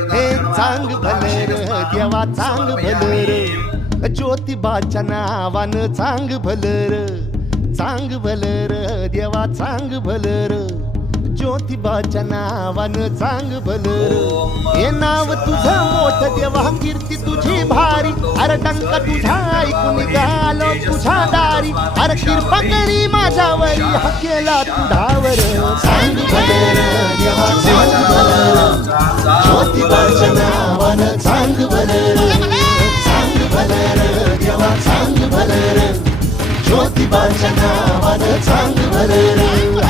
हे चांग भलर देवा चांग भलर ज्योतिबाच्या नावानं चांग भलर चांग भलर देवा चांग भलर ज्योतिबाच्या नावानं चांग भलर हे नाव तुझं मोठ देवा कीर्ती तुझी भारी. अरे टंका तुझा ऐकून गालो तुझ्या दारी. अरे कृपा करी माझ्यावरी हा केला तुझावर देवान सांग बलर सांग बलर देवा सांग बलर. ज्योतिबाच्या नावान सांग बलर.